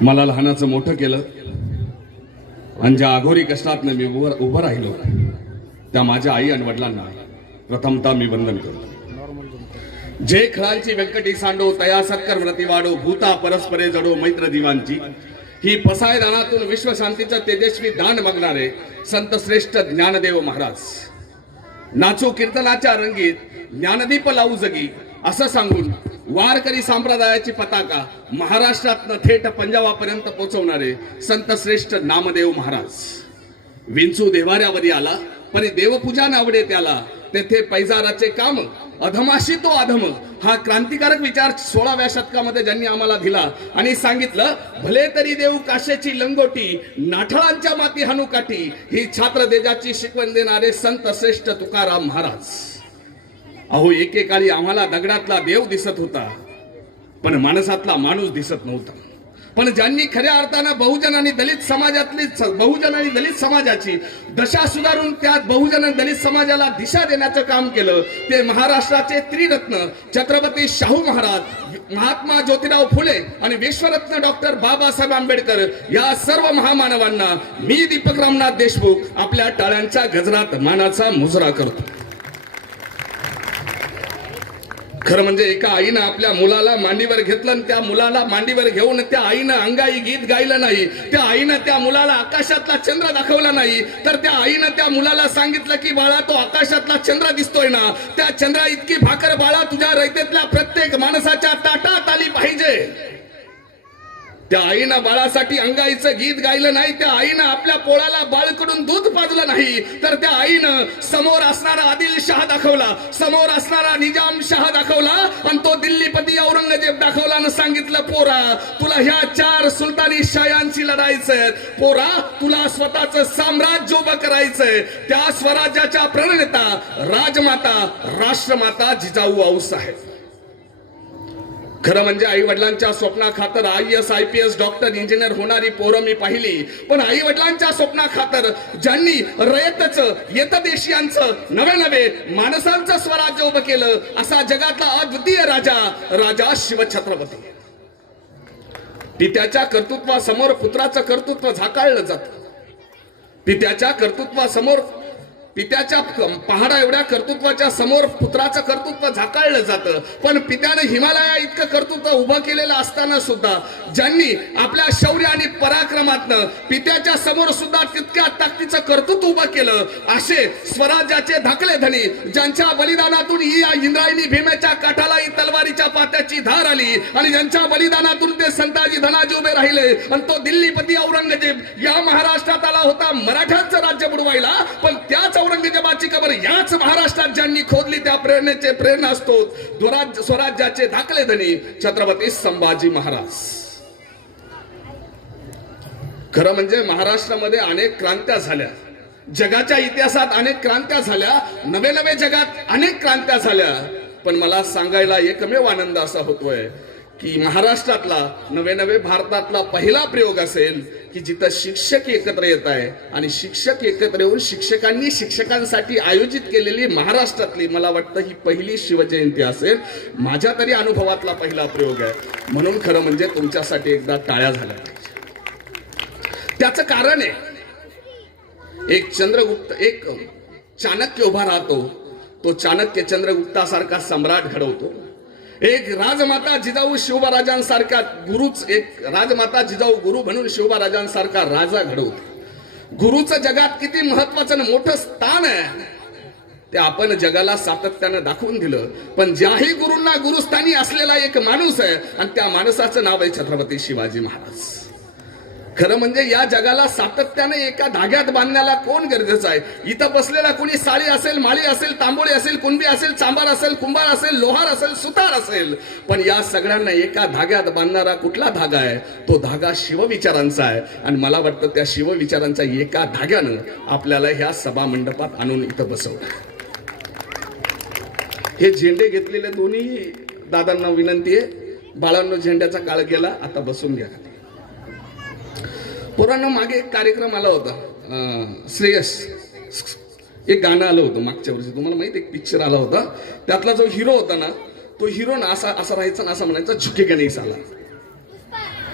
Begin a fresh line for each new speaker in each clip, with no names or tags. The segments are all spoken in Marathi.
मला लहानाचं मोठं केलं. आणि ज्या अघोरी कष्टातनं मी उभं उभं राहिलो त्या माझ्या आई आणि वडिलांना प्रथमतः मी वंदन करतो. जे खळांची व्यंकटी सांडो तया सत्कर व्रती भूता परस्परे जडो मैत्र दिवांची ही पसाय दानातून विश्वशांतीचं तेजस्वी दान मागणारे संत श्रेष्ठ ज्ञानदेव महाराज. नाचू कीर्तनाच्या रंगीत ज्ञानदीप लावू जगी असं सांगून वारकरी संप्रदायाची पताका महाराष्ट्रातनं थेट पंजाबापर्यंत पोहोचवणारे संत श्रेष्ठ नामदेव महाराज. विंचू देवाऱ्यावरी आला परी देवपूजा नावडे त्याला तेथे पैजाराचे काम अधमाशी तो अधम. हा क्रांतिकारक विचार सोळाव्या शतकामध्ये ज्यांनी आम्हाला दिला आणि सांगितलं भले तरी देऊ काशेची लंगोटी नाठळांच्या माती हनुकाठी ही छात्र देजाची शिकवण देणारे संत श्रेष्ठ तुकाराम महाराज. अहो एकेकाळी आम्हाला दगडातला देव दिसत होता. पण माणसातला माणूस दिसत नव्हता. पण ज्यांनी खऱ्या अर्थानं बहुजन आणि दलित समाजातली बहुजन आणि दलित समाजाची दशा सुधारून त्या बहुजन आणि दलित समाजाला दिशा देण्याचं काम केलं ते महाराष्ट्राचे त्रिरत्न छत्रपती शाहू महाराज महात्मा ज्योतिराव फुले आणि विश्वरत्न डॉक्टर बाबासाहेब आंबेडकर या सर्व महामानवांना मी दीपक रामनाथ देशमुख आपल्या टाळ्यांच्या गजरात मानाचा मुजरा करतो. खरं म्हणजे एका आईनं आपल्या मुलाला मांडीवर घेतलं आणि त्या मुलाला मांडीवर घेऊन त्या आईनं अंगाई गीत गायलं नाही. त्या आईनं त्या मुलाला आकाशातला चंद्र दाखवला नाही. तर त्या आईनं त्या मुलाला सांगितलं की बाळा तो आकाशातला चंद्र दिसतोय ना. त्या चंद्रा इतकी भाकर बाळा तुझ्या रयतेतल्या प्रत्येक माणसाच्या ताटात आली पाहिजे. त्या आईनं बाळासाठी अंगाईचं गीत गायलं नाही त्या आईनं आपल्या पोळाला बाळकडून दूध पाजलं नाही तर त्या आईनं समोर असणारा आदिल शहा दाखवला समोर असणारा निजाम शहा दाखवला आणि तो दिल्लीपती औरंगजेब दाखवला आणि सांगितलं पोरा तुला ह्या चार सुलतानी शायांशी लढायचंय. पोरा तुला स्वतःच साम्राज्य उभं करायचंय. त्या स्वराज्याच्या प्रणेता राजमाता राष्ट्रमाता जिजाऊ आऊसाहेब खरं म्हणजे आई वडिलांच्या स्वप्ना खातर I S I P S doctor engineer होणारी पोरं मी पाहिली. पण आई वडिलांच्या स्वप्ना खातर ज्यांनी रयतच येतदेशियांचं नवे नवे माणसांचं स्वराज्य उभं केलं असा जगातला अद्वितीय राजा राजा शिवछत्रपती. पित्याच्या कर्तृत्वासमोर पुत्राचं कर्तृत्व झाकाळलं जात. पित्याच्या कर्तृत्वासमोर पित्याच्या पहाडा एवढ्या कर्तृत्वाच्या समोर पुत्राचं कर्तृत्व झाकाळलं जातं. पण पित्याने हिमालया इतकं कर्तृत्व उभं केलेलं असताना सुद्धा ज्यांनी आपल्या शौर्य आणि पराक्रमातनं पित्याच्या समोर सुद्धा तितक्या ताकदीचं कर्तृत्व उभं केलं असे स्वराज्याचे धाकले धनी ज्यांच्या बलिदानातून ही या इंद्रायणी भीमेच्या काठाला ही तलवारीच्या पात्याची धार आली आणि ज्यांच्या बलिदानातून ते संताजी धनाजी उभे राहिले आणि तो दिल्लीपती औरंगजेब या महाराष्ट्रात आला होता मराठ्यांचं राज्य बुडवायला पण त्याच औरंगजेबाची कबर याच महाराष्ट्रात ज्यांनी खोदली त्या प्रेरणेचे प्रेरणा असतो. स्वराज्य स्वराज्याचे धाकले धनी छत्रपती संभाजी महाराज. खरं म्हणजे महाराष्ट्रामध्ये अनेक क्रांत्या झाल्या. जगाच्या इतिहासात अनेक क्रांत्या झाल्या. नवे नवे जगात अनेक क्रांत्या झाल्या. पण मला सांगायला एकमेव आनंद असा होतोय की महाराष्ट्रातला नवे नवे भारतातला पहिला प्रयोग असेल की जिथं शिक्षक एकत्र येत आहे आणि शिक्षक एकत्र येऊन शिक्षकांनी शिक्षकांसाठी आयोजित केलेली महाराष्ट्रातली मला वाटतं ही पहिली शिवजयंती असेल माझ्या तरी अनुभवातला पहिला प्रयोग आहे. म्हणून खरं म्हणजे तुमच्यासाठी एकदा टाळ्या झाल्या. त्याचं कारण आहे एक चंद्रगुप्त एक चाणक्य उभा राहतो. तो चाणक्य चंद्रगुप्तासारखा सम्राट घडवतो. एक राजमाता जिजाऊ शिवबाराजांसारखा गुरुच एक राजमाता जिजाऊ गुरु म्हणून शिवबाराजांसारखा राजा घडवते. गुरुचं जगात किती महत्वाचं आणि मोठं स्थान आहे ते आपण जगाला सातत्यानं दाखवून दिलं. पण ज्याही गुरूंना गुरुस्थानी असलेला एक माणूस आहे आणि त्या माणसाचं नाव आहे छत्रपती शिवाजी महाराज. खरं म्हणजे या जगाला सातत्याने एका धाग्यात बांधण्याला कोण गरजेचं आहे? इथं बसलेला कोणी साळी असेल माळी असेल तांबोळी असेल कुणबी असेल चांबार असेल कुंभार असेल लोहार असेल सुतार असेल. पण या सगळ्यांना एका धाग्यात बांधणारा कुठला धागा आहे? तो धागा शिवविचारांचा आहे. आणि मला वाटतं त्या शिवविचारांच्या एका धाग्यानं आपल्याला ह्या सभा मंडपात आणून इथं बसवलं हे झेंडे घेतलेले दोन्ही दादांना विनंती आहे. बाळांनो झेंड्याचा काळ गेला. आता बसून घ्या. पोरांना मागे एक कार्यक्रम आला होता श्रेयस. एक गाणं आलं होतं मागच्या वर्षी तुम्हाला माहिती एक पिक्चर आला होता. त्यातला जो हिरो होता ना तो हिरो ना असा असा राहायचा ना असा म्हणायचा झुके का नाही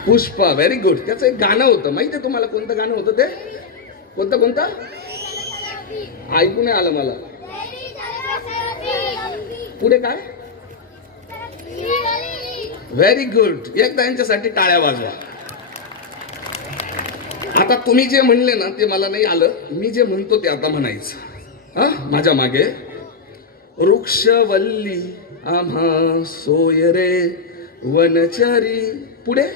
पुष्पा व्हेरी गुड त्याचं एक गाणं होतं. माहिती आहे तुम्हाला कोणतं गाणं होतं ते? कोणतं कोणतं? ऐकू नाही आलं मला. पुढे काय? व्हेरी गुड एकदा यांच्यासाठी टाळ्या वाजवा. आता तुम्ही जे म्हणले ना ते मला नाही आलं. मी जे म्हणतो ते आता म्हणायचं. हा? माझ्या मागे. वृक्षवल्ली आम्हा सोय रे. वनचरी. पुढे?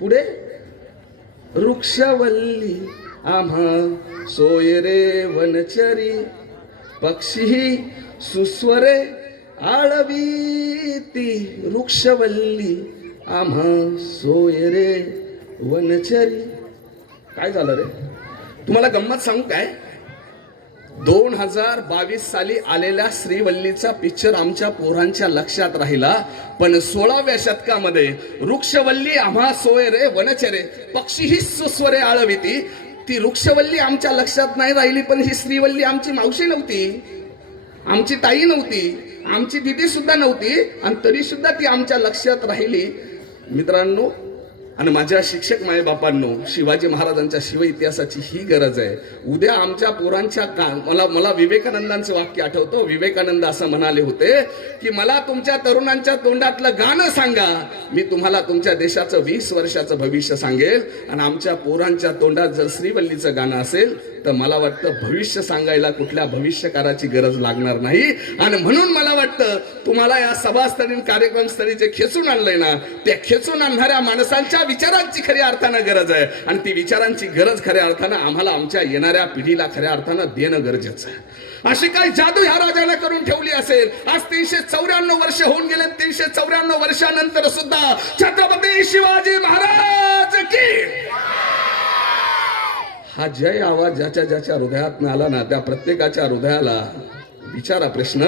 पुढे? वृक्षवल्ली आम्हा सोय रे. वनचरी. पक्षी सुस्वरे. आळवीती वृक्षवल्ली आम्हा सोय रे. वनचरी. काय झालं रे? तुम्हाला गंमत सांगू काय? दोन हजार बावीस साली आलेल्या श्रीवल्लीचा पिक्चर आमच्या पोरांच्या लक्षात राहिला. पण सोळाव्या शतकामध्ये वृक्षवल्ली आम्हा सोय रे वनचरे पक्षी ही सुस्वरे आळविती. ती वृक्षवल्ली आमच्या लक्षात नाही राहिली पण ही श्रीवल्ली आमची मावशी नव्हती. आमची ताई नव्हती. आमची दिदी सुद्धा नव्हती. आणि तरी सुद्धा ती आमच्या लक्षात राहिली. मित्रांनो आणि माझ्या शिक्षक मायबापांनो शिवाजी महाराजांच्या शिव इतिहासाची ही गरज आहे. उद्या आमच्या पोरांच्या का मला मला विवेकानंदांचं वाक्य आठवतं. विवेकानंद असं म्हणाले होते की मला तुमच्या तरुणांच्या तोंडातलं गाणं सांगा. मी तुम्हाला तुमच्या देशाचं वीस वर्षाचं भविष्य सांगेल. आणि आमच्या पोरांच्या तोंडात जर श्रीवल्लीचं गाणं असेल तर मला वाटतं भविष्य सांगायला कुठल्या भविष्यकाराची गरज लागणार नाही. आणि म्हणून मला वाटतं तुम्हाला या सभास्थळी कार्यक्रमस्थळी जे खेचून आणलंय ना त्या खेचून आणणाऱ्या माणसांच्या विचारांची खऱ्या अर्थानं गरज आहे. आणि ती विचारांची गरज खऱ्या अर्थानं आम्हाला आमच्या येणाऱ्या पिढीला खऱ्या अर्थानं देणं गरजेचं आहे. अशी काही जादू ह्या राजाने करून ठेवली असेल आज तीनशे चौऱ्याण्णव वर्ष होऊन गेले तीनशे चौऱ्याण्णव वर्षानंतर सुद्धा छत्रपती शिवाजी महाराज की! हा जय आवाज ज्याच्या ज्याच्या हृदयात आला ना त्या प्रत्येकाच्या हृदयाला. विचारा प्रश्न.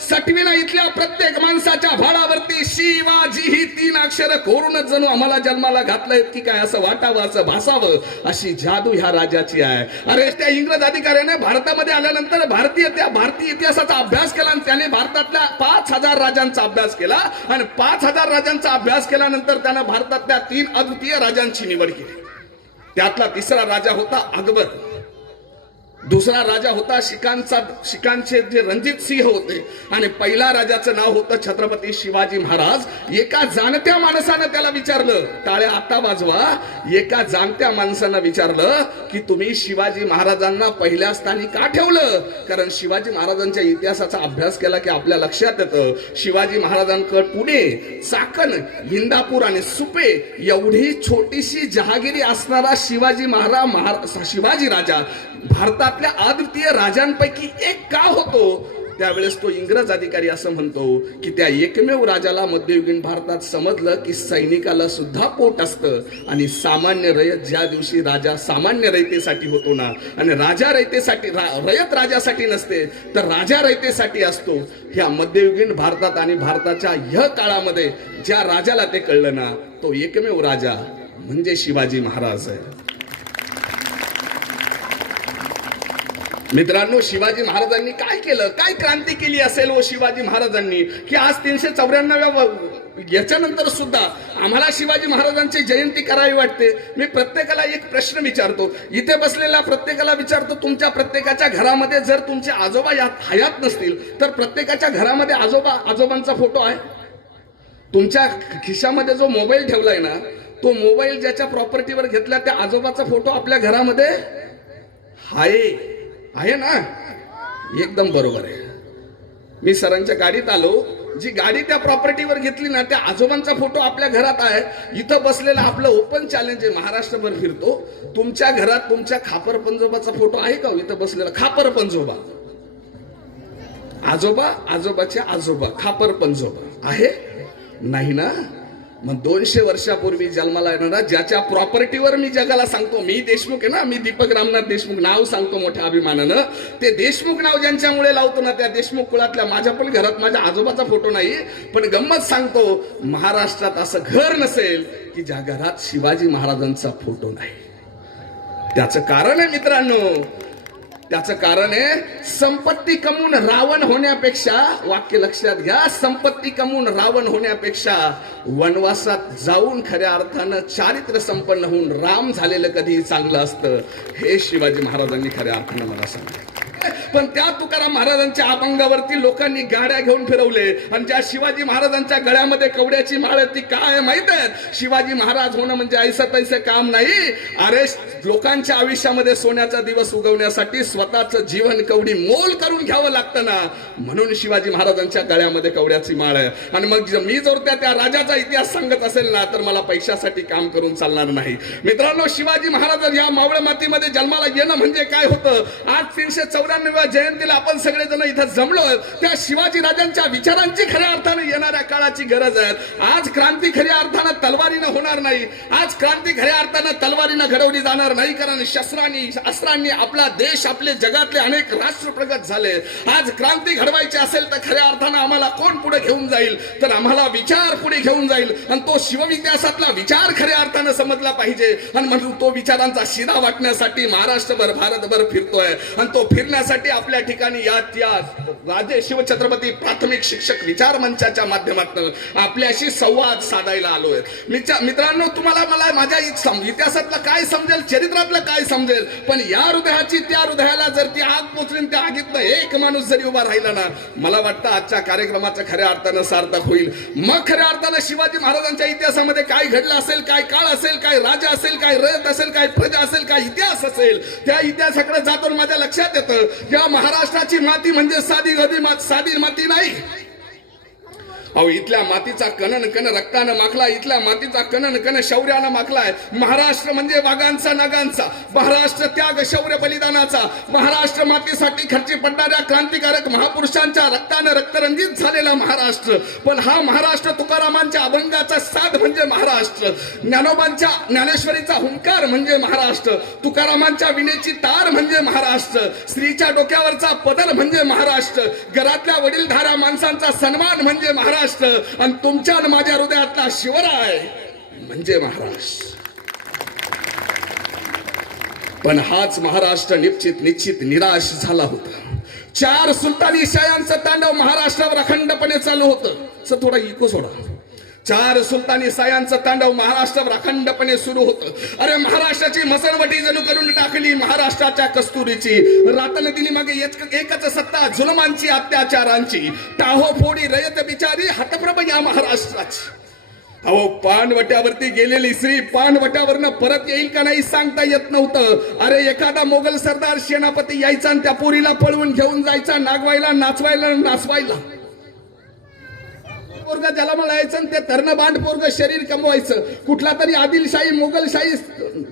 सटविना इथल्या प्रत्येक माणसाच्या भाडावरती शिवाजी ही तीन अक्षर कोरूनच जणू आम्हाला जन्माला घातलंय की काय असं वाटावं असं भासावं? अशी जादू ह्या राजाची आहे. अरे त्या इंग्रज अधिकाऱ्याने भारतामध्ये आल्यानंतर भारतीय त्या भारतीय इतिहासाचा अभ्यास केला आणि त्याने भारतातल्या पाच हजार राजांचा अभ्यास केला. आणि पाच हजार राजांचा अभ्यास केल्यानंतर त्यानं भारतातल्या तीन अद्वितीय राजांची निवड केली. त्यातला तिसरा राजा होता अकबर. दुसरा राजा होता शिकांचा शिकांचे जे रणजित सिंह होते आणि पहिला राजाचं नाव होतं छत्रपती शिवाजी महाराज. एका जाणत्या माणसानं त्याला विचारलं टाळ्या आता वाजवा. एका जाणत्या माणसानं विचारलं की तुम्ही शिवाजी महाराजांना पहिल्या स्थानी का ठेवलं? कारण शिवाजी महाराजांच्या इतिहासाचा अभ्यास केला की आपल्या लक्षात येतं शिवाजी महाराजांकड पुणे चाकण हिंदापूर आणि सुपे एवढी छोटीशी जहागिरी असणारा शिवाजी महाराज महारा शिवाजी राजा भारतात भारतातल्या अद्वितीय राजांपैकी एक का होतो? त्यावेळेस तो इंग्रज अधिकारी असं म्हणतो की त्या एकमेव राजाला मध्ययुगीन भारतात समजलं की सैनिकाला सुद्धा पोट असतं आणि सामान्य रयत ज्या दिवशी राजा सामान्य रयतेसाठी होतो ना आणि राजा रयतेसाठी रा- रयत राजासाठी नसते तर राजा रयतेसाठी असतो. ह्या मध्ययुगीन भारतात आणि भारताच्या ह्या काळामध्ये ज्या राजाला ते कळलं ना तो एकमेव राजा म्हणजे शिवाजी महाराज आहे. मित्रांनो शिवाजी महाराजांनी काय केलं? काय क्रांती केली असेल व शिवाजी महाराजांनी? की आज तीनशे चौऱ्याण्णव्या याच्यानंतर सुद्धा आम्हाला शिवाजी महाराजांची जयंती करावी वाटते? मी प्रत्येकाला एक प्रश्न विचारतो. इथे बसलेल्या प्रत्येकाला विचारतो तुमच्या प्रत्येकाच्या घरामध्ये जर तुमचे आजोबा यात हयात नसतील तर प्रत्येकाच्या घरामध्ये आजोबा आजोबांचा फोटो आहे? तुमच्या खिशामध्ये जो मोबाईल ठेवलाय ना तो मोबाईल ज्याच्या प्रॉपर्टीवर घेतला त्या आजोबाचा फोटो आपल्या घरामध्ये? आहे आहे ना? एकदम बरोबर आहे. मी सरांच्या गाडीत आलो. जी गाडी त्या प्रॉपर्टीवर घेतली ना त्या आजोबांचा फोटो आपल्या घरात आहे. इथं बसलेला आपलं ओपन चॅलेंज आहे. महाराष्ट्रभर फिरतो. तुमच्या घरात तुमच्या खापर पंजोबाचा फोटो आहे का हो? इथं बसलेला खापर पंजोबा. आजोबा आजोबाचे आजोबा. खापर पंजोबा. आहे? नाही ना? मग दोनशे वर्षापूर्वी जन्माला येणारा ज्याच्या प्रॉपर्टीवर मी जगाला सांगतो मी देशमुख आहे ना मी दीपक रामनाथ देशमुख नाव सांगतो मोठ्या अभिमानानं. ते देशमुख नाव ज्यांच्यामुळे लावतो ना त्या देशमुख कुळातल्या माझ्या पण घरात माझ्या आजोबाचा फोटो नाही पण गंमत सांगतो महाराष्ट्रात असं घर नसेल की ज्या घरात शिवाजी महाराजांचा फोटो नाही. त्याचं कारण आहे मित्रांनो त्याचं कारण आहे संपत्ती कमवून रावण होण्यापेक्षा वाक्य लक्षात घ्या संपत्ती कमवून रावण होण्यापेक्षा वनवासात जाऊन खऱ्या अर्थानं चारित्र्य संपन्न होऊन राम झालेलं कधी चांगलं असतं. हे शिवाजी महाराजांनी खऱ्या अर्थानं मला सांगितलं. पण त्या तुकाराम महाराजांच्या अभंगावरती लोकांनी गाड्या घेऊन फिरवले. आणि ज्या शिवाजी महाराजांच्या गळ्यामध्ये कवड्याची माळ ती काय माहीत आहे? शिवाजी महाराज होणं म्हणजे ऐसा तैसे काम नाही. अरे लोकांच्या आयुष्यामध्ये सोन्याचा दिवस उगवण्यासाठी स्वतःचं जीवन कवडी मोल करून घ्यावं लागतं ना. म्हणून शिवाजी महाराजांच्या गळ्यामध्ये कवड्याची माळ आहे. आणि मग मी जर त्या त्या राजाचा इतिहास सांगत असेल ना तर मला पैशासाठी काम करून चालणार नाही. मित्रांनो शिवाजी महाराज या मावळ मातीमध्ये जन्माला येणं म्हणजे काय होतं? आज तीनशे चौदा चौऱ्याण्णव्या जयंतीला आपण सगळेजण इथं जमलो त्या शिवाजी राजांच्या विचारांची खऱ्या अर्थाने येणाऱ्या काळाची गरज आहे. आज क्रांती खऱ्या अर्थानं तलवारीनं होणार नाही. आज क्रांती खऱ्या अर्थानं तलवारीनं घडवली जाणार नाही कारण शस्त्रांनी अस्त्रांनी आपला देश आपले जगातले अनेक राष्ट्र प्रगत झाले. आज क्रांती घडवायची असेल तर खऱ्या अर्थानं आम्हाला कोण पुढे घेऊन जाईल? तर आम्हाला विचार पुढे घेऊन जाईल. आणि तो शिवविन्यासातला विचार खऱ्या अर्थानं समजला पाहिजे. आणि म्हणून तो विचारांचा शिरा वाटण्यासाठी महाराष्ट्रभर भारतभर फिरतोय. आणि तो फिरण्यासाठी आपल्या ठिकाणी या राजे शिवछत्रपती प्राथमिक शिक्षक विचार मंचाच्या माध्यमातून आपल्याशी संवाद साधायला आलोय. मित्र- मित्रांनो तुम्हाला मला माझ्या इतिहासातलं काय समजेल? चरित्रातलं काय समजेल? पण या हृदयाची त्या हृदयाला जर ती आग पोचली त्या आगीतनं एक माणूस जरी उभा राहिला ना मला वाटतं आजच्या कार्यक्रमाचं खऱ्या अर्थानं सार्थक होईल. मग खऱ्या अर्थानं शिवाजी महाराजांच्या इतिहासामध्ये काय घडलं असेल काय काळ असेल काय राजा असेल काय रथ असेल काय प्रजा असेल काय इतिहास असेल त्या इतिहासाकडे जातो माझ्या लक्षात येतं. या महाराष्ट्राची माती म्हणजे साधी गदी मा- साधी माती नाही. अहो इथल्या मातीचा कणन कण रक्तानं माखला इथल्या मातीचा कणन कण शौर्यानं माखलाय. महाराष्ट्र म्हणजे वाघांचा नागांचा. महाराष्ट्र त्याग शौर्य बलिदानाचा. महाराष्ट्र मातीसाठी खर्ची पडणाऱ्या क्रांतिकारक महापुरुषांच्या रक्तानं रक्तरंजित झालेला महाराष्ट्र. पण हा महाराष्ट्र तुकारामांच्या अभंगाचा साध म्हणजे महाराष्ट्र. ज्ञानोबांच्या ज्ञानेश्वरीचा हुंकार म्हणजे महाराष्ट्र. तुकारामांच्या विनेची तार म्हणजे महाराष्ट्र. स्त्रीच्या डोक्यावरचा पदर म्हणजे महाराष्ट्र. घरातल्या वडीलधारा माणसांचा सन्मान म्हणजे महाराष्ट्र. आणि तुमच्या आणि माझ्या हृदयातला शिवराय म्हणजे महाराष्ट्र. पण हाच महाराष्ट्र निश्चित निश्चित निराश झाला होता. चार सुलतानी शायांचं तांडव महाराष्ट्रावर अखंडपणे चालू होतं. थोडा इको सोडा. चार सुलतानी सायांचं तांडव महाराष्ट्रावर अखंडपणे सुरू होतं. अरे महाराष्ट्राची मसणवटी जणू करून टाकली महाराष्ट्राच्या कस्तुरीची. रातन दिली मागे एकच सत्ता जुलमांची अत्याचारांची. टाहो फोडी रयत बिचारी हतप्रभ या महाराष्ट्राची. अहो पानवट्यावरती गेलेली स्त्री पानवट्यावरनं परत येईल का नाही सांगता येत नव्हतं. अरे एखादा मोगल सरदार सेनापती यायचा आणि त्या पोरीला पळवून घेऊन जायचा नागवायला नाचवायला नाचवायला. पोरग ज्याला यायचं ते तरणबांड पोरग शरीर कमवायचं. कुठला तरी आदिलशाही मुघलशाही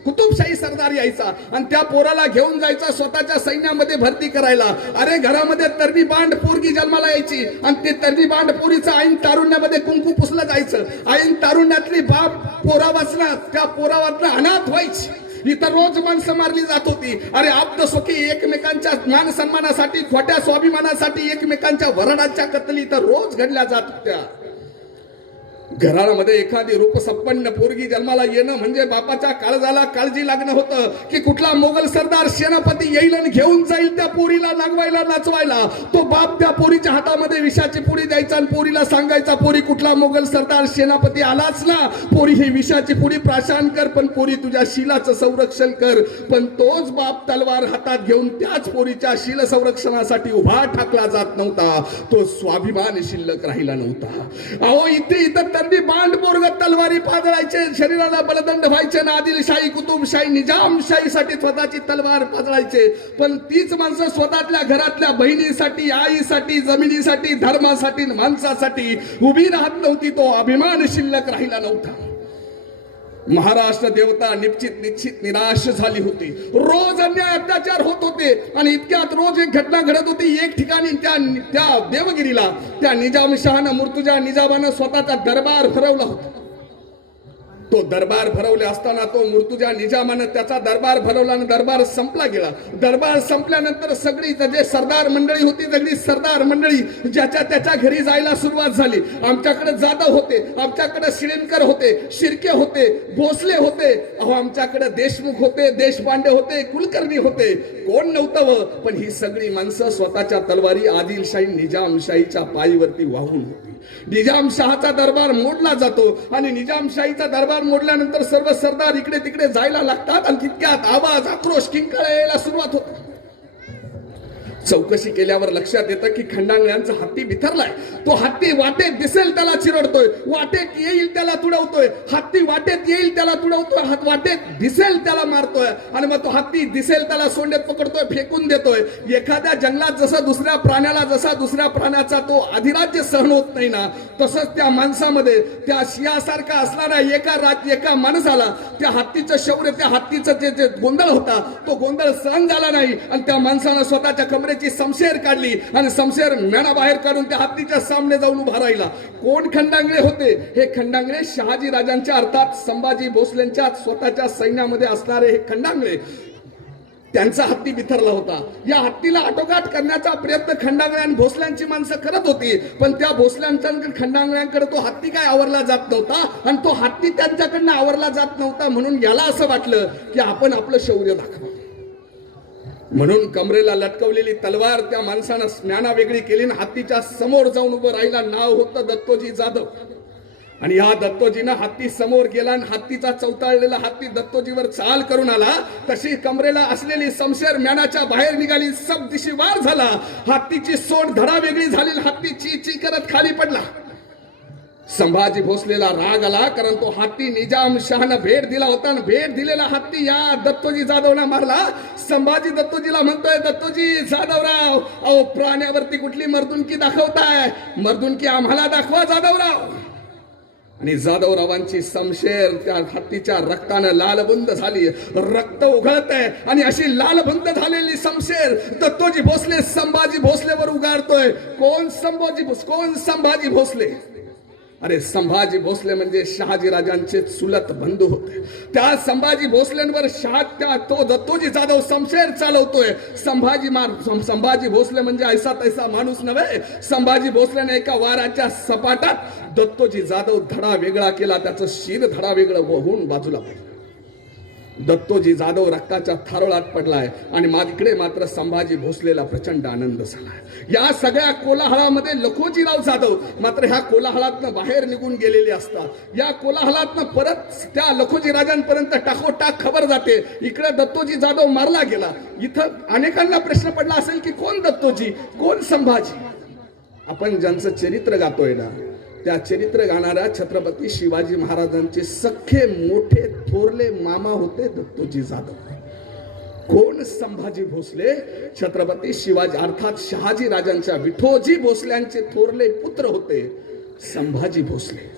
कुतुबशाही सरदार यायचा आणि त्या पोराला घेऊन जायचा स्वतःच्या सैन्यामध्ये भरती करायला. अरे घरामध्ये तरणी बांड पोरगी जन्माला यायची आणि ते तरणी बांड पोरीचं आईन तारुण्यामध्ये कुंकू पुसलं जायचं. आईन तारुण्यातली बाप पोरा वाचना त्या पोरा अनाथ व्हायची. इथं रोज माणसं मारली जात होती. अरे आप्त सुखी एकमेकांच्या मान सन्मानासाठी खोट्या स्वाभिमानासाठी एकमेकांच्या वरणाच्या कतली इथं रोज घडल्या जात होत्या. घरामध्ये एखादी रूपसंपन्न पोरगी जन्माला येणं म्हणजे बापाच्या काळजाला काळजी लागणं होतं की कुठला मोगल सरदार सेनापती येईल आणि घेऊन जाईल त्या पोरीला नागवायला नाचवायला. तो बाप त्या पोरीच्या हातामध्ये विषाची पुडी द्यायचा आणि पोरीला सांगायचा पोरी कुठला मोगल सरदार सेनापती आलाच ना? पोरी ही विषाची पुडी प्राशान कर पण पोरी तुझ्या शिलाचं संरक्षण कर. पण तोच बाप तलवार हातात घेऊन त्याच पोरीच्या शील संरक्षणासाठी उभा ठाकला जात नव्हता. तो स्वाभिमान शिल्लक राहिला नव्हता. अहो इथे इथं त्यांनी बांड तलवारी पाजळायचे शरीराला बलदंड व्हायचे ना आदिलशाही कुतुबशाही निजामशाहीसाठी स्वतःची तलवार पाजळायचे. पण तीच माणसं स्वतःतल्या घरातल्या बहिणीसाठी आईसाठी जमिनीसाठी धर्मासाठी माणसासाठी उभी राहत नव्हती तो अभिमान शिल्लक राहिला नव्हता. महाराष्ट्र देवता निश्चित निश्चित निराश झाली होती. रोज अन्याय अत्याचार होत होते आणि इतक्यात रोज एक घटना घडत होती. एक ठिकाणी त्या त्या देवगिरीला त्या निजामशहानं मुर्तुजा निजामानं स्वतःचा दरबार भरवला होता. तो दरबार भरवले असताना तो मृत्यूजा निजामानं त्याचा दरबार भरवला आणि दरबार संपला गेला. दरबार संपल्यानंतर सगळी जे सरदार मंडळी होती सगळी सरदार मंडळी ज्याच्या त्याच्या घरी जायला सुरुवात झाली. आमच्याकडे जाधव होते आमच्याकडे शिळेनकर होते शिर्के होते भोसले होते. अहो आमच्याकडे देशमुख होते देशपांडे होते कुलकर्णी होते. कोण नव्हतं पण ही सगळी माणसं स्वतःच्या तलवारी आदिलशाही निजामशाहीच्या पायीवरती वाहून होती. निजामशहाचा दरबार मोडला जातो आणि निजामशाहीचा दरबार मोडल्यानंतर सर्व सरदार इकडे तिकडे जायला लागतात आणि तितक्यात आवाज आक्रोश किंकाळा यायला सुरुवात होते. चौकशी केल्यावर लक्षात येतं की खंडांगळ्यांचा हत्ती बिथरलाय तो हत्ती वाटेत दिसेल त्याला चिरडतोय. वाटेत येईल त्याला तुडवतोय. हत्ती वाटेत येईल त्याला तुडवतोय. हात वाटेत दिसेल त्याला मारतोय. आणि मग तो हत्ती दिसेल त्याला सोंडेत पकडतोय फेकून देतोय. एखाद्या जंगलात जसं दुसऱ्या प्राण्याला जसा दुसऱ्या प्राण्याचा तो अधिराज्य सहन होत नाही ना तसंच त्या माणसामध्ये त्या शियासारखा असणारा एका राज एका माणसाला त्या हत्तीचं शौर्य त्या हत्तीचं जे जे गोंधळ होता तो गोंधळ सहन झाला नाही. आणि त्या माणसानं स्वतःच्या त्याची समशेर काढली आणि समशेर मेणा बाहेर काढून त्या हत्तीच्या सामने जाऊन उभा राहिला. कोण खंडांगळे होते? हे खंडांगळे शहाजी राजांच्या अर्थात संभाजी भोसलेंच्या स्वतःच्या सैन्यामध्ये असणारे हे खंडांगळे. त्यांचा हत्ती बिथरला होता. या हत्तीला आटोकाट करण्याचा प्रयत्न खंडांगळे आणि भोसल्यांची माणसं करत होती. पण त्या भोसल्यांच्या खंडांगळ्यांकडे तो हत्ती काय आवरला जात नव्हता? आणि तो हत्ती त्यांच्याकडनं आवरला जात नव्हता म्हणून याला असं वाटलं की आपण आपलं शौर्य दाखवा. म्हणून कमरेला लटकवलेली तलवार त्या माणसानं स्नाना वेगळी केली आणि हत्तीच्या समोर जाऊन उभं राहिला. नाव होतं दत्तोजी जाधव. आणि या दत्तोजीनं हत्ती समोर गेला आणि हत्तीचा चौताळलेला हत्ती दत्तोजीवर चाल करून आला. तशी कमरेला असलेली समशेर म्यानाच्या बाहेर निघाली. सब दिशी वार झाला. हत्तीची सोड धडा वेगळी झाली हत्ती ची ची करत खाली पडला. संभाजी भोसलेला राग आला कारण तो हत्ती निजाम शहानं भेट दिला होता आणि भेट दिलेला हत्ती या दत्तोजी जाधवला मारला. संभाजी दत्तोजीला म्हणतोय दत्तोजी जाधवराव अहो प्राण्यावरती कुठली मर्दुनकी दाखवताय? मर्दुनकी आम्हाला दाखवा जाधवराव. आणि जाधवरावांची समशेर त्या हत्तीच्या रक्तानं लालबुंद झाली. रक्त उघळत आहे आणि अशी लालबुंद झालेली समशेर दत्तोजी भोसले संभाजी भोसलेवर उगारतोय. कोण संभाजी भोस कोण संभाजी भोसले? अरे संभाजी भोसले म्हणजे शहाजी राजांचे चुलत बंधू होते. त्या संभाजी भोसलेंवर शहा त्या तो दत्तोजी जाधव समशेर चालवतोय. संभाजी मार संभाजी भोसले म्हणजे ऐसा तैसा माणूस नव्हे. संभाजी भोसलेने एका वाराच्या सपाटात दत्तोजी जाधव धडा वेगळा केला त्याचं शिर धडा वेगळं होऊन बाजूला पडलं. दत्तोजी जाधव रक्ताच्या थारोळात पडलाय आणि इकडे मात्र संभाजी भोसलेला प्रचंड आनंद झालाय या सगळ्या कोलाहलामध्ये लखोजीराव जाधव मात्र ह्या कोलाहलातनं बाहेर निघून गेलेले असतात. या कोलाहलातनं परत त्या लखोजी राजांपर्यंत टाकोटाक खबर जाते. इकडे दत्तोजी जाधव मारला गेला. इथं अनेकांना प्रश्न पडला असेल की कोण दत्तोजी? कोण संभाजी? आपण ज्यांचं चरित्र गातोय ना त्या चरित्र गाणाऱ्या छत्रपती शिवाजी महाराजांचे सख्खे मोठे थोरले मामा होते दत्तोजी जाधव. कोण संभाजी भोसले? छत्रपती शिवाजी अर्थात शहाजी राजांच्या विठोजी भोसल्यांचे थोरले पुत्र होते संभाजी भोसले.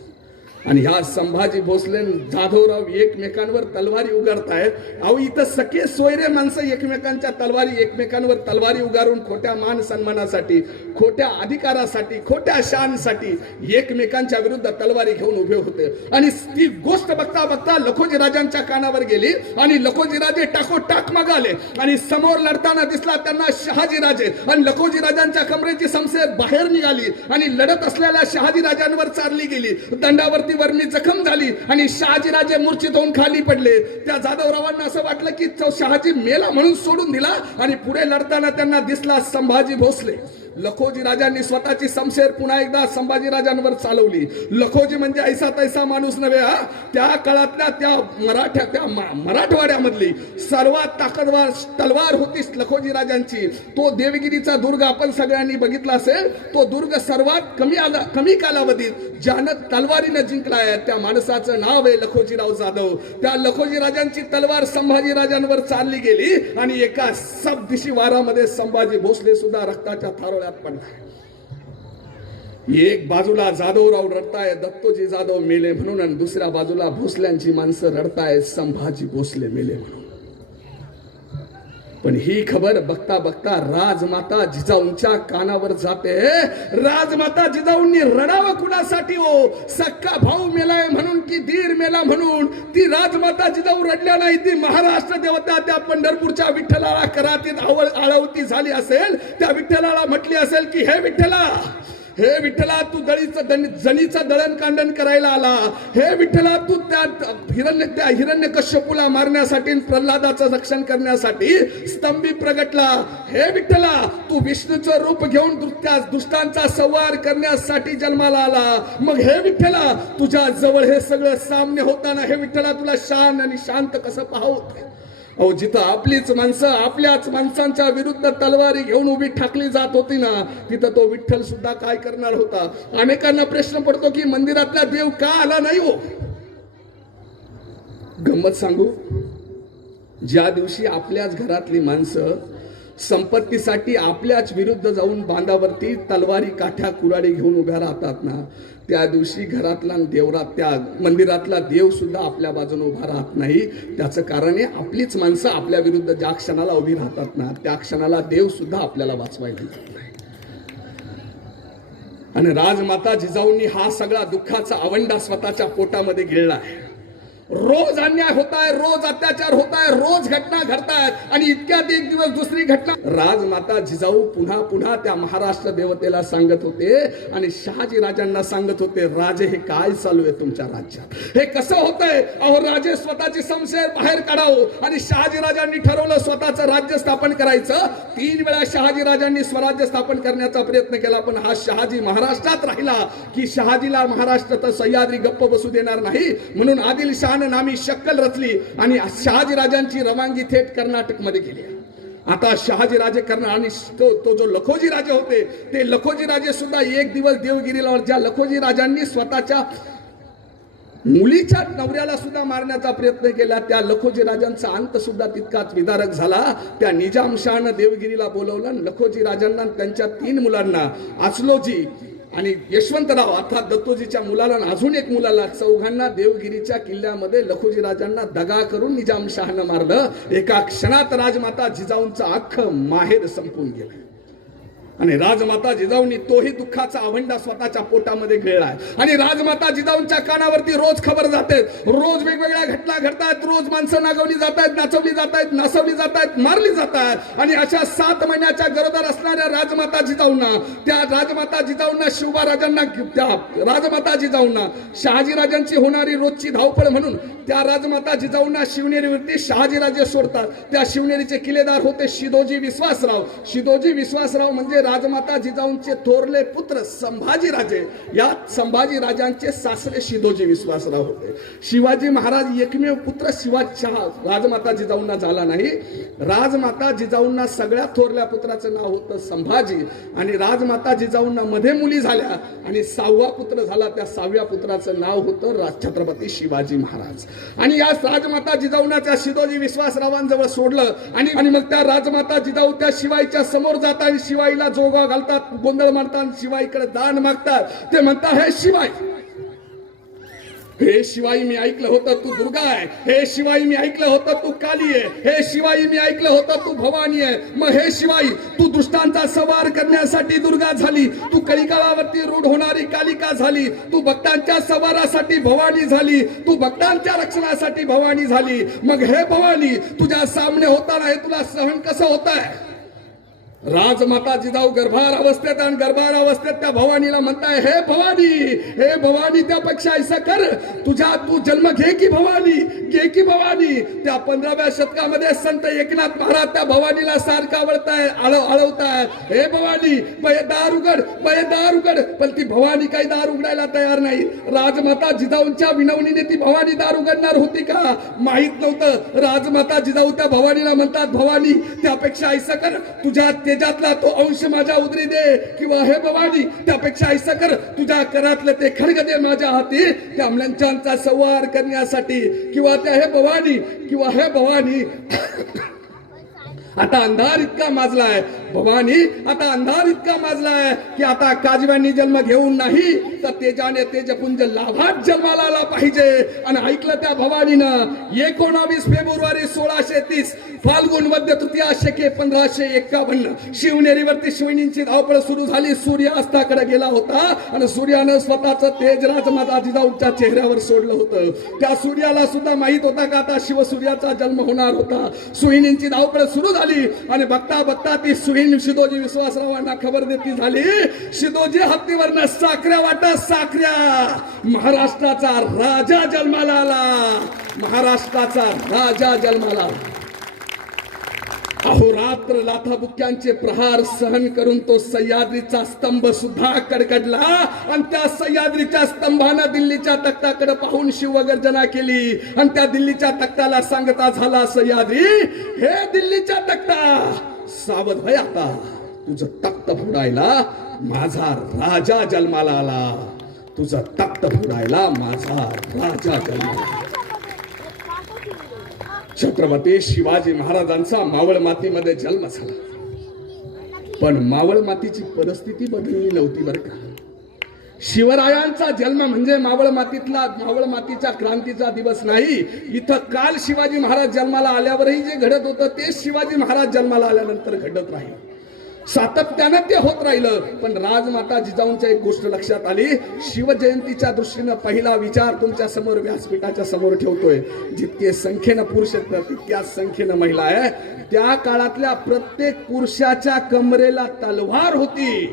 आणि ह्या संभाजी भोसले जाधवराव एकमेकांवर तलवारी उगारतायत. अहो इथं सखे सोयरे माणसं एकमेकांच्या तलवारी एकमेकांवर तलवारी उगारून खोट्या मान सन्मानासाठी खोट्या अधिकारासाठी खोट्या शानसाठी एकमेकांच्या विरुद्ध तलवारी घेऊन उभे होते. आणि ती गोष्ट बघता बघता लखोजी राजांच्या कानावर गेली आणि लखोजी राजे टाकोटाक मागाले. आणि समोर लढताना दिसला त्यांना शहाजी राजे आणि लखोजी राजांच्या कमरेची समसेर बाहेर निघाली आणि लढत असलेल्या शहाजी राजांवर चालली गेली. दंडावर दंडावरती वर्णी जखम झाली आणि शहाजीराजे मूर्छित होऊन खाली पडले. त्या जाधवरावांना असं वाटलं की शहाजी मेला म्हणून सोडून दिला आणि पुढे लढताना त्यांना दिसला संभाजी भोसले. लखोजी राजांनी स्वतःची समशेर पुन्हा एकदा संभाजी राजांवर चालवली. लखोजी म्हणजे ऐसा तैसा माणूस नव्हे हा? त्या काळातल्या त्या मराठ्या त्या मराठवाड्यामधली सर्वात ताकदवार तलवार होती लखोजी राजांची. तो देवगिरीचा दुर्ग आपण सगळ्यांनी बघितला असेल तो दुर्ग सर्वात कमी आला कमी कालावधीत ज्यानं तलवारीनं जिंकलाय त्या माणसाचं नाव आहे लखोजीराव जाधव. त्या लखोजी राजांची तलवार संभाजी राजांवर चालली गेली आणि एका सब दिशी वारामध्ये संभाजी भोसले सुद्धा रक्ताच्या थारोळ्यात पडला एक बाजूला जाधवराव रडताय दत्तोजी जाधव मेले म्हणून आणि दुसऱ्या बाजूला भोसल्यांची माणसं रडताय संभाजी भोसले मेले म्हणून. पण ही खबर बघता बघता राजमाता जिजाऊंच्या कानावर जाते. राजमाता जिजाऊंनी रडावं कुणासाठी हो? सक्का भाऊ मेलाय म्हणून की धीर मेला म्हणून? ती राजमाता जिजाऊ रडल्या नाही ती महाराष्ट्र देवता त्या पंढरपूरच्या विठ्ठलाला करातीत आवळ आळवती झाली असेल त्या विठ्ठलाला म्हटली असेल की हे विठ्ठला हे विठ्ठला तू दळीचं जणीचं दळण कांडण करायला आला. हे विठ्ठला तू त्या हिरण्य त्या हिरण्य कश्यपूला मारण्यासाठी प्रल्हादाचं रक्षण करण्यासाठी स्तंभी प्रगटला. हे विठ्ठला तू विष्णूचं रूप घेऊन त्या दुष्टांचा संवार करण्यासाठी जन्माला आला. मग हे विठ्ठला तुझ्या जवळ हे सगळं सामने होताना हे विठ्ठला तुला शान आणि शांत कसं पाहत अहो जिथं आपलीच माणसं आपल्याच माणसांच्या विरुद्ध तलवारी घेऊन उभी ठाकली जात होती ना तिथं तो विठ्ठल सुद्धा काय करणार होता? अनेकांना प्रश्न पडतो की मंदिरातला देव का आला नाही हो? गंमत सांगू? ज्या दिवशी आपल्याच घरातली माणसं संपत्तीसाठी आपल्याच विरुद्ध जाऊन बांधावरती तलवारी काठ्या कुराडी घेऊन उभ्या राहतात ना त्या दिवशी घरातला देवरात त्या मंदिरातला देव सुद्धा आपल्या बाजूने उभा राहत नाही. त्याचं कारण आहे आपलीच माणसं आपल्या विरुद्ध ज्या क्षणाला उभी राहतात ना त्या क्षणाला देव सुद्धा आपल्याला वाचवायला येत नाही. आणि राजमाता जिजाऊंनी हा सगळा दुःखाचा आवंडा स्वतःच्या पोटामध्ये गिळला आहे. रोज अन्याय होत आहे रोज अत्याचार होत आहे रोज घटना घडतायत आणि इतक्यात एक दिवस दुसरी घटना. राजमाता जिजाऊ पुन्हा पुन्हा त्या महाराष्ट्र देवतेला सांगत होते आणि शहाजी राजांना सांगत होते राजे हे काय चालू आहे तुमच्या राज्यात? हे कसं होतंय? अहो राजे स्वतःची संशय बाहेर काढावं आणि शहाजी राजांनी ठरवलं स्वतःचं राज्य स्थापन करायचं. तीन वेळा शहाजी राजांनी स्वराज्य स्थापन करण्याचा प्रयत्न केला पण हा शहाजी महाराष्ट्रात राहिला की शहाजीला महाराष्ट्र तर सह्याद्री गप्प बसू देणार नाही. म्हणून आदिलशहानं नामी शक्कल रचली आणि शहाजी राजांची रवानगी थेट कर्नाटकमध्ये गेली. आता शहाजी राजे करणार आणि तो तो जो लखोजी राजे होते ते लखोजी राजे सुद्धा एक दिवस देवगिरीला ज्या लखोजी राजांनी स्वतःच्या मुलीच्या नवऱ्याला सुद्धा मारण्याचा प्रयत्न केला त्या लखोजी राजांचा अंत सुद्धा तितकाच विदारक झाला. त्या निजामशहानं देवगिरीला बोलवलं लखोजी राजांना त्यांच्या तीन मुलांना आचलोजी आणि यशवंतराव अर्थात दत्तोजीच्या मुलाला अजून एक मुलाला चौघांना देवगिरीच्या किल्ल्यामध्ये लखोजी राजांना दगा करून निजामशहानं मारलं. एका क्षणात राजमाता जिजाऊंचं अख्खं माहेर संपून गेलं. आणि राजमाता जिजाऊंनी तोही दुःखाचा आवंडा स्वतःच्या पोटामध्ये खेळलाय. आणि राजमाता जिजाऊंच्या कानावरती रोज खबर जाते. रोज वेगवेगळ्या घटना घडतात रोज माणसं नागवली जात आहेत नाचवली जात आहेत नाचवली जात आहेत मारली जात आहेत आणि अशा सात महिन्याच्या गरोदर असणाऱ्या राजमाता जिजाऊंना त्या राजमाता जिजाऊंना शिवबाराजांना त्या राजमाता जिजाऊंना शहाजी राजांची होणारी रोजची धावपळ म्हणून त्या राजमाता जिजाऊंना शिवनेरीवरती शहाजीराजे सोडतात. त्या शिवनेरीचे किल्लेदार होते शिदोजी विश्वासराव. शिदोजी विश्वासराव म्हणजे राजमाता जिजाऊंचे थोरले पुत्र संभाजी राजे या संभाजी राजांचे सासरे शिदोजी विश्वासराव होते. शिवाजी महाराज एकमेव पुत्र शिवाजी राजमाता जिजाऊंना झाला नाही. राजमाता जिजाऊंना सगळ्या थोरल्या पुत्राचं नाव होतं संभाजी आणि राजमाता जिजाऊंना मध्ये मुली झाल्या आणि सहावा पुत्र झाला त्या सहाव्या पुत्राचं नाव होतं राज छत्रपती शिवाजी महाराज. आणि या राजमाता जिजाऊंना त्या शिदोजी विश्वासरावांजवळ सोडलं आणि आणि मग त्या राजमाता जिजाऊ त्या शिवाईच्या समोर जाता आणि शिवाईला जोगा घालतात गोंधळ मारतात शिवाय इकडे दान मागतात. ते म्हणतात हे शिवाय हे शिवाई मी ऐकलं होतं तू दुर्गा आहे. हे शिवाई मी ऐकलं होतं तू काली आहे. हे शिवाई मी ऐकलं होतं तू भवानी आहे. मग हे शिवाई तू दुष्टांचा सवार करण्यासाठी दुर्गा झाली. तू कलिकाळावरती रूढ होणारी कालिका झाली. तू भक्तांच्या सवारासाठी भवानी झाली. तू भक्तांच्या रक्षणासाठी भवानी झाली. मग हे भवानी तुझ्या सामने होताना हे तुला सहन कसं होत आहे राजमाता जिजाऊ गर्भार अवस्थेत आणि गर्भार अवस्थेत त्या भवानीला म्हणताय हे भवानी हे भवानी त्यापेक्षा ऐसा कर. तुझ्या तू जन्म घे की भवानी घे की भवानी. त्या पंधराव्या शतकामध्ये संत एकनाथ महाराज त्या भवानीला सारखा आवडताय आळव आळवताय. हे भवानी बय दार उघड बय दार उघड. पण ती भवानी काही दार उघडायला तयार नाही. राजमाता जिजाऊंच्या विनवणीने ती भवानी दार उघडणार होती का? माहीत नव्हतं. राजमाता जिजाऊ त्या भवानीला म्हणतात भवानी त्यापेक्षा ऐसा कर. तुझ्या तेजातला तो अंश माझ्या उदरी दे किंवा हे भवानी त्यापेक्षा ऐसा कर तुझ्या करातलं ते खडग दे माझ्या हाती त्या अमलंचांचा संवार करण्यासाठी. किंवा त्या हे भवानी किंवा हे भवानी आता अंधार इतका माजलाय. भवानी आता अंधार इतका माजलाय की आता काजव्यांनी जन्म घेऊन नाही तर तेजाने तेजपुंज लाभात जन्माला आला पाहिजे. आणि ऐकलं त्या भवानीनं एकोणावीस फेब्रुवारी सोळाशे तीस फाल्गुन मध्य तृतीया शके पंधराशे एक्कावन्न शिवनेरीवरती शिवणींची धावपळ सुरू झाली. सूर्यास्ताकडे गेला होता आणि सूर्यानं स्वतःच तेज राजमाता जिजाऊच्या चेहऱ्यावर सोडलं होतं. त्या सूर्याला सुद्धा माहीत होता का आता शिवसूर्याचा जन्म होणार होता. सुहिणींची धावपळ सुरू झाली. आणि बघता बघता ती सुहीण शिदोजी विश्वासरावांना खबर देती झाली. शिदोजी हत्तीवरनं साखऱ्या वाटा साखऱ्या. महाराष्ट्राचा राजा जन्माला आला. महाराष्ट्राचा राजा जन्माला आला. अहोरात्र लाथाबुक्यांचे प्रहार सहन करून तो सह्याद्रीचा स्तंभ सुद्धा कडकडला आणि त्या सह्याद्रीच्या स्तंभानं दिल्लीच्या तख्ताकडे पाहून शिवगर्जना केली. आणि त्या दिल्लीच्या तख्ताला सांगता झाला सह्याद्री हे दिल्लीच्या तख्ता सावध भय आता. तुझं तख्त फोडायला माझा राजा जन्माला आला. तुझं तख्त फोडायला माझा राजा जन्माला आला. छत्रपती शिवाजी महाराजांचा मावळ मातीमध्ये जन्म झाला. पण मावळ मातीची परिस्थिती बदलली नव्हती बरं का. शिवरायांचा जन्म म्हणजे मावळ मातीतला मावळ मातीच्या क्रांतीचा दिवस नाही. इथं काल शिवाजी महाराज जन्माला आल्यावरही जे घडत होतं तेच शिवाजी महाराज जन्माला आल्यानंतर घडत राहील. सातत्यानं ते होत राहिलं. पण राजमाता जिजाऊंच्या एक गोष्ट लक्षात आली. शिवजयंतीच्या दृष्टीनं पहिला विचार तुमच्यासमोर व्यासपीठाच्या समोर ठेवतोय. जितके संख्येनं पुरुष आहेत तितक्या संख्येनं महिला आहे. त्या काळातल्या प्रत्येक पुरुषाच्या कमरेला तलवार होती.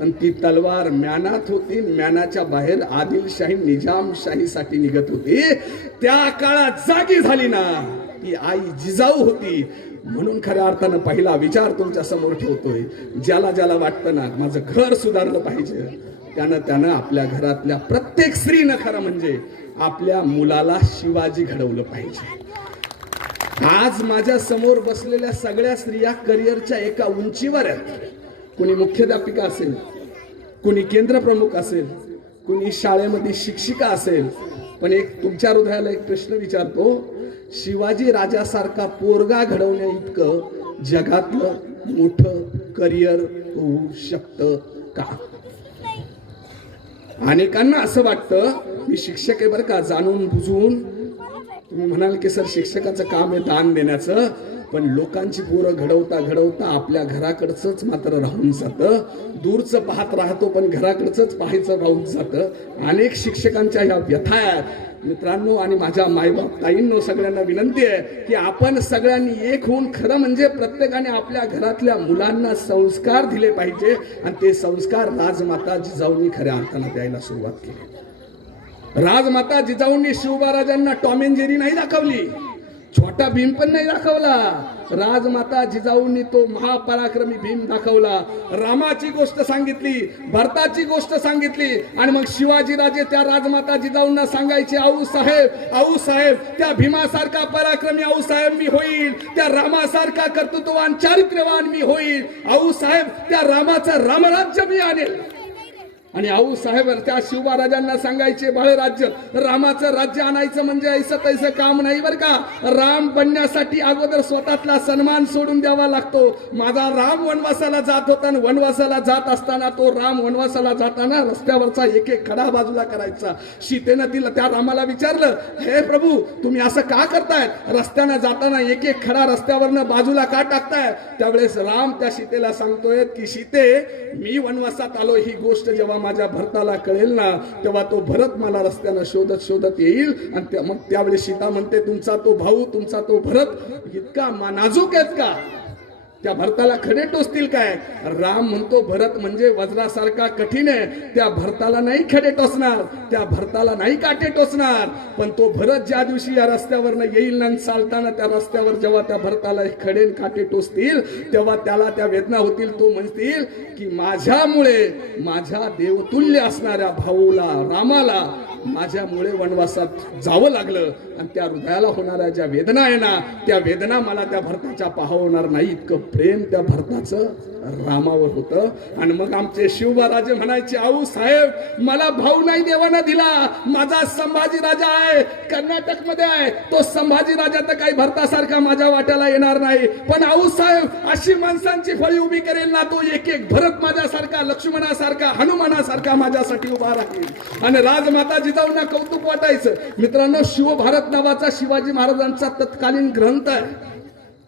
पण ती तलवार म्यानात होती. म्यानाच्या बाहेर आदिलशाही निजामशाहीसाठी निघत होती. त्या काळात जागी झाली ना ती आई जिजाऊ होती. म्हणून खऱ्या अर्थानं पहिला विचार तुमच्यासमोर ठेवतोय. ज्याला ज्याला वाटतं ना माझं घर सुधारलं पाहिजे. त्यानं त्यानं आपल्या घरातल्या प्रत्येक स्त्रीनं खरं म्हणजे आपल्या मुलाला शिवाजी घडवलं पाहिजे. आज माझ्यासमोर बसलेल्या सगळ्या स्त्रिया करिअरच्या एका उंचीवर आहेत. कुणी मुख्याध्यापिका असेल कुणी केंद्र प्रमुख असेल कुणी शाळेमध्ये शिक्षिका असेल पण एक तुमच्या हृदयाला एक प्रश्न विचारतो शिवाजी राजासारखा पोरगा घडवण्या इतकं जगातलं मोठं करिअर होऊ शकतं का? अनेकांना असं वाटतं मी शिक्षक आहे बरं का जाणून बुजून. तुम्ही म्हणाल की सर शिक्षकाचं काम आहे दान देण्याचं. पण लोकांची पोरं घडवता घडवता आपल्या घराकडचंच मात्र राहून जातं. दूरचं पाहत राहतो पण घराकडचंच पाहायचं राहून जातं. अनेक शिक्षकांच्या ह्या व्यथा आहेत. मित्रांनो आणि माझ्या मायबाप ताईंनो सगळ्यांना विनंती आहे की आपण सगळ्यांनी एक होऊन खरं म्हणजे प्रत्येकाने आपल्या घरातल्या मुलांना संस्कार दिले पाहिजे आणि ते संस्कार राजमाता जिजाऊंनी खऱ्या अर्थानं द्यायला सुरुवात केली. राजमाता जिजाऊंनी शिवबाराजांना टॉम जेरी नाही दाखवली. छोटा भीम पण नाही दाखवला. राजमाता जिजाऊंनी तो महापराक्रमी भीम दाखवला. रामाची गोष्ट सांगितली भरताची गोष्ट सांगितली आणि मग शिवाजी राजे त्या राजमाता जिजाऊंना सांगायचे आऊ साहेब आऊ साहेब त्या भीमासारखा पराक्रमी आऊ साहेब मी होईल. त्या रामासारखा कर्तृत्ववान चारित्र्यवान मी होईल. आऊ साहेब त्या रामाचं रामराज्य मी आणेल. आणि आऊ साहेब त्या शिवबाराजांना सांगायचे बाळराज्य रामाचं राज्य आणायचं म्हणजे ऐसं तैसं काम नाही बरं का? राम बनण्यासाठी अगोदर स्वतःतला सन्मान सोडून द्यावा लागतो. माझा राम वनवासाला जात होता आणि वनवासाला जात असताना तो राम वनवासाला जाताना रस्त्यावरचा एक एक खडा बाजूला करायचा. सीतेनं तिला त्या रामाला विचारलं हे प्रभू तुम्ही असं का करतायत रस्त्यानं जाताना एक एक खडा रस्त्यावरनं बाजूला का टाकताय? त्यावेळेस राम त्या सीतेला सांगतोय की सीते मी वनवासात आलो ही गोष्ट जेव्हा माझ्या भरताला कळेल ना तेव्हा तो भरत मला रस्त्यानं शोधत शोधत येईल. आणि मग त्यावेळेस सीता म्हणते तुमचा तो भाऊ तुमचा तो भरत इतका मा- नाजूक आहेत का? त्या भरताला खडे टोचतील काय? राम म्हणतो भरत म्हणजे वज्रासारखा कठीण आहे. त्या भरताला नाही खडे टोचणार त्या भरताला नाही काटे टोचणार. पण तो भरत ज्या दिवशी या रस्त्यावरनं येईल ना आणि चालताना त्या रस्त्यावर जेव्हा त्या भरताला खडे काटे टोचतील तेव्हा त्याला त्या वेदना होतील तो म्हणतील की माझ्यामुळे माझ्या देवतुल्य असणाऱ्या भाऊला रामाला माझ्यामुळे वनवासात जावं लागलं. आणि त्या हृदयाला होणाऱ्या ज्या वेदना आहे ना त्या वेदना मला त्या भरताच्या पाहवणार नाही इतकं. प्रेम त्या भरताचं रामावर होतं. आणि मग आमचे शिवबाराजे म्हणायचे आऊ साहेब मला भाऊ नाही देवाना दिला. माझा संभाजी राजा आहे कर्नाटकमध्ये आहे. तो संभाजी राजा तर काही भरतासारखा माझ्या वाट्याला येणार नाही. पण आऊ साहेब अशी माणसांची फळी उभी करेल ना तो एक एक भरत माझ्यासारखा लक्ष्मणासारखा हनुमानासारखा माझ्यासाठी उभा राहील. आणि राजमाता जिजाऊंना कौतुक वाटायचं. मित्रांनो शिवभारत नावाचा शिवाजी महाराजांचा तत्कालीन ग्रंथ आहे.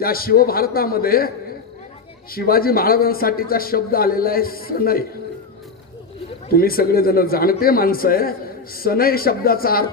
त्या शिवभारतामध्ये शिवाजी महाराजांसाठीचा शब्द आलेला आहे सनय तुम्ही सगळे जण जाणते माणसं आहे. सनय शब्दाचा अर्थ